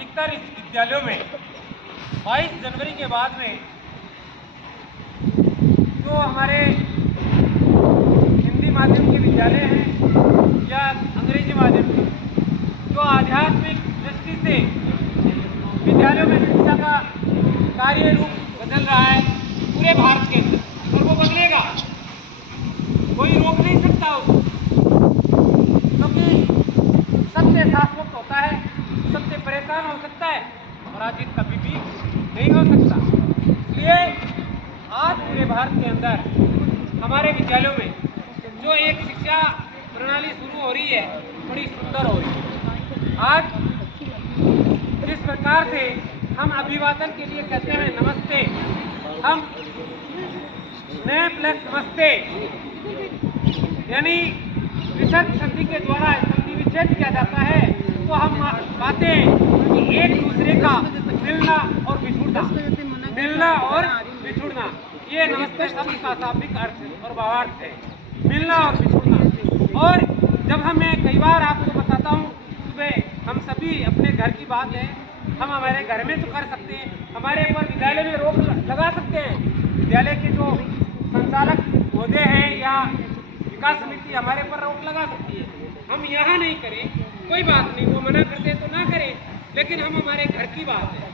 अधिकतर इस विद्यालयों में 22 जनवरी के बाद में जो हमारे हिंदी माध्यम के विद्यालय हैं या अंग्रेजी माध्यम के, जो आध्यात्मिक दृष्टि से विद्यालयों में शिक्षा का कार्य रूप बदल रहा है पूरे भारत के अंदर, और वो बदलेगा, कोई रोक नहीं सकता उसको, क्योंकि सत्य शाश्वत होता है, सत्य परेशान हो सकता है, पराजित कभी भी नहीं हो सकता। इसलिए आज पूरे भारत के अंदर हमारे विद्यालयों में जो एक शिक्षा प्रणाली शुरू हो रही है, बड़ी सुंदर हो रही है। आज जिस प्रकार से हम अभिवादन के लिए कहते हैं नमस्ते, हम स्नेह प्लस नमस्ते, यानी विसर्ग संधि के द्वारा संधि विच्छेद किया जाता है, तो हम पाते हैं कि एक दूसरे का मिलना और बिछुड़ना, मिलना और बिछुड़ना, ये नमस्ते शब्द का शाब्दिक अर्थ और भावार्थ है, मिलना और बिछुड़ना। और जब हमें कई बार आपको बताता हूँ, सुबह हम सभी अपने घर की बात है, हम हमारे घर में तो कर सकते हैं, हमारे ऊपर विद्यालय में रोक लगा सकते हैं, विद्यालय के जो संचालक महोदय हैं या विकास समिति हमारे पर रोक लगा सकती है। हम यहाँ नहीं करें, कोई बात नहीं, वो मना करते तो ना करें, लेकिन हम हमारे घर की बात है।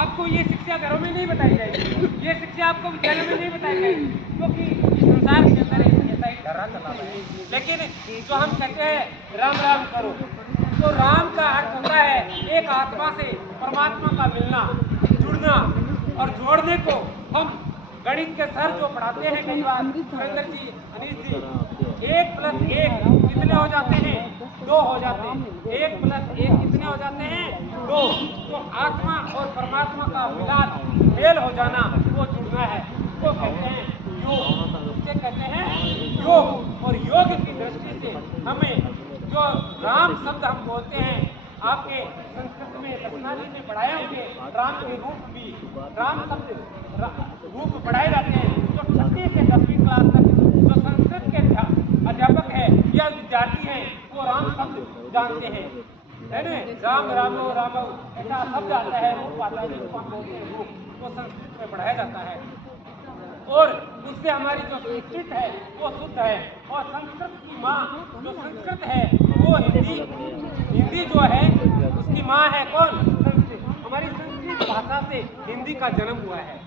आपको ये शिक्षा घरों में नहीं बताई जाएगी, ये शिक्षा आपको विद्यालय में नहीं बताई जाएगी, क्योंकि संसार के अंदर ऐसा ही धरा चला है। लेकिन जो हम कहते हैं राम राम करो, तो राम का अर्थ होता है एक आत्मा से परमात्मा का मिलना, जुड़ना, और जोड़ने को हम गणित के सर जो पढ़ाते हैं कई बार, सुरेंद्र जी, अनीश जी, 1 + 1 कितने हो जाते हैं? 2 हो जाते हैं। 1 + 1 कितने हो जाते हैं? 2। तो आत्मा और परमात्मा का मिलान, मेल हो जाना, वो जुड़ना है, वो कहते हैं योग, उससे कहते हैं योग। और योग की दृष्टि से हमें जो राम शब्द हम बोलते हैं, आपके संस्कृत में दक्षिणादी में पढ़ाए होंगे, राम के रूप भी, राम शब्द रूप पढ़ाए जाते हैं। जो 6वीं से 10वीं क्लास तक जो संस्कृत के अध्यापक है या विद्यार्थी हैं, वो राम शब्द जानते हैं, है ना? राम रामो रामो ऐसा शब्द आता है, रूप आता है, जिसको हम बोलते हैं रूप, वो संस्कृत में पढ़ाया जाता है। और उससे हमारी जो संस्कृत है वो शुद्ध है, और संस्कृत की माँ जो संस्कृत है वो हिंदी जो है उसकी माँ है कौन? संस्कृत। हमारी संस्कृत भाषा से हिंदी का जन्म हुआ है,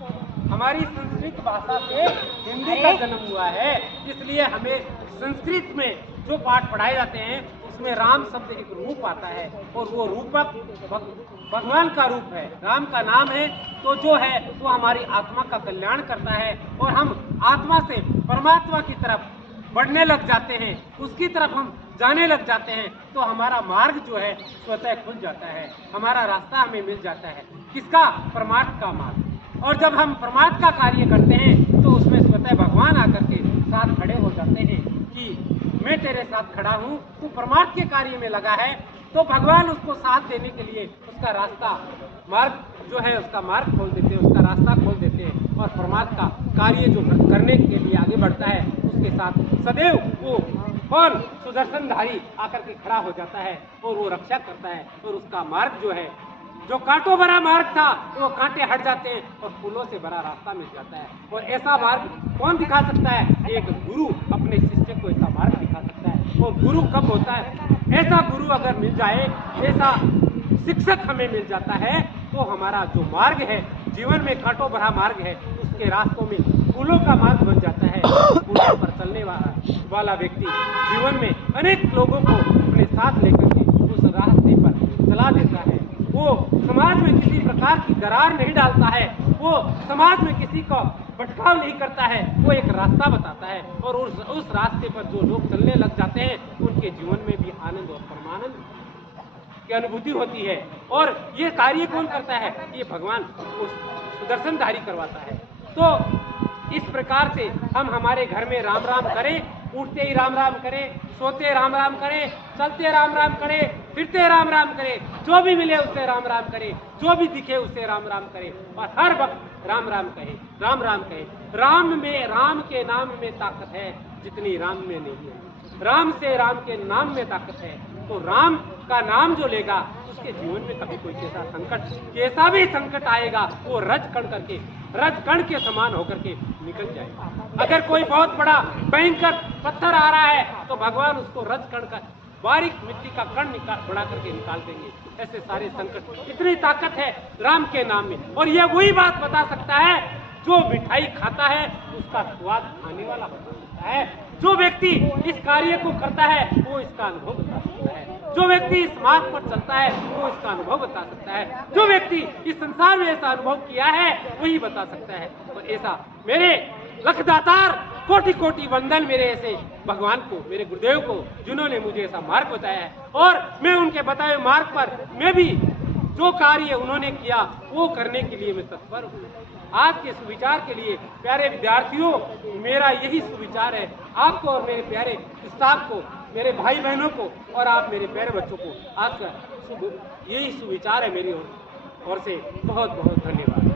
हमारी संस्कृत भाषा से हिंदी का जन्म हुआ है। इसलिए हमें संस्कृत में जो पाठ पढ़ाए जाते हैं उसमें राम शब्द एक रूप आता है, और वो रूपक भगवान का रूप है, राम का नाम है, तो जो है वो हमारी आत्मा का कल्याण करता है, और हम आत्मा से परमात्मा की तरफ बढ़ने लग जाते हैं, उसकी तरफ हम जाने लग जाते हैं, तो हमारा मार्ग जो है स्वतः खुल जाता है, हमारा रास्ता हमें मिल जाता है। किसका? परमार्थ का मार्ग। और जब हम परमार्थ का कार्य करते हैं तो उसमें स्वतः भगवान आकर के साथ खड़े हो जाते हैं कि मैं तेरे साथ खड़ा हूँ, तू परमार्थ के कार्य में लगा है, तो भगवान उसको साथ देने के लिए उसका रास्ता, मार्ग जो है उसका मार्ग खोल देते हैं, उसका रास्ता खोल देते हैं, और परमार्थ का कार्य जो करने के लिए आगे बढ़ता है उसके साथ सदैव वो कौन? सुदर्शनधारी आकर के खड़ा हो जाता है, और वो रक्षा करता है, और उसका मार्ग जो है, जो कांटों भरा मार्ग था वो कांटे हट जाते हैं और फूलों से भरा रास्ता मिल जाता है। और ऐसा मार्ग कौन दिखा सकता है? एक गुरु अपने शिष्य को ऐसा मार्ग दिखा सकता है। और गुरु कब होता है? ऐसा गुरु अगर मिल जाए, ऐसा शिक्षक हमें मिल जाता है, तो हमारा जो मार्ग है, जीवन में कांटों भरा मार्ग है, उसके रास्तों में फूलों का मार्ग बन जाता है। फूलों पर चलने वाला व्यक्ति जीवन में अनेक लोगों को अपने साथ लेकर के उस रास्ते पर चला देता है। वो समाज में किसी प्रकार की दरार नहीं डालता है, वो समाज में किसी को भटकाव नहीं करता है, वो एक रास्ता बताता है, और उस रास्ते पर जो लोग चलने लग जाते हैं उनके जीवन में भी आनंद और परमानंद की अनुभूति होती है। और ये कार्य कौन करता है? ये भगवान उस सुदर्शनधारी करवाता है। तो इस प्रकार से हम हमारे घर में राम राम करें, उठते ही राम राम करें, सोते राम राम करें, चलते राम राम करें, फिरते राम राम करें, जो भी मिले उससे राम राम करें, जो भी दिखे उससे राम राम करें, और हर वक्त राम राम कहें, राम राम कहें। राम में, राम के नाम में ताकत है जितनी राम में नहीं है। राम से, राम के नाम में ताकत है। तो राम का नाम जो लेगा उसके जीवन में कभी कोई कैसा भी संकट आएगा वो रज कण के समान होकर के निकल जाएगा। अगर कोई बहुत बड़ा भयंकर पत्थर आ रहा है तो भगवान उसको रज कण का बारीक मिट्टी का कण बना करके निकाल देंगे। ऐसे सारे संकट, इतनी ताकत है राम के नाम में। और ये वही बात बता सकता है जो मिठाई खाता है उसका स्वाद खाने वाला बता सकता है। जो व्यक्ति इस कार्य को करता है वो इसका अनुभव बता सकता है। जो व्यक्ति इस मार्ग पर चलता है वो इसका अनुभव बता सकता है। जो व्यक्ति इस संसार में ऐसा अनुभव किया है वही बता सकता है। तो ऐसा मेरे लखदातार कोटि कोटि वंदन मेरे ऐसे भगवान को, मेरे गुरुदेव को, जिन्होंने मुझे ऐसा मार्ग बताया है। और मैं उनके बताए मार्ग पर मैं भी जो कार्य उन्होंने किया वो करने के लिए मैं तत्पर हूँ। आज के सुविचार के लिए प्यारे विद्यार्थियों, मेरा यही सुविचार है आपको और मेरे प्यारे स्टाफ को, मेरे भाई बहनों को और आप मेरे प्यारे बच्चों को आज का यही सुविचार है मेरी ओर से। बहुत बहुत धन्यवाद।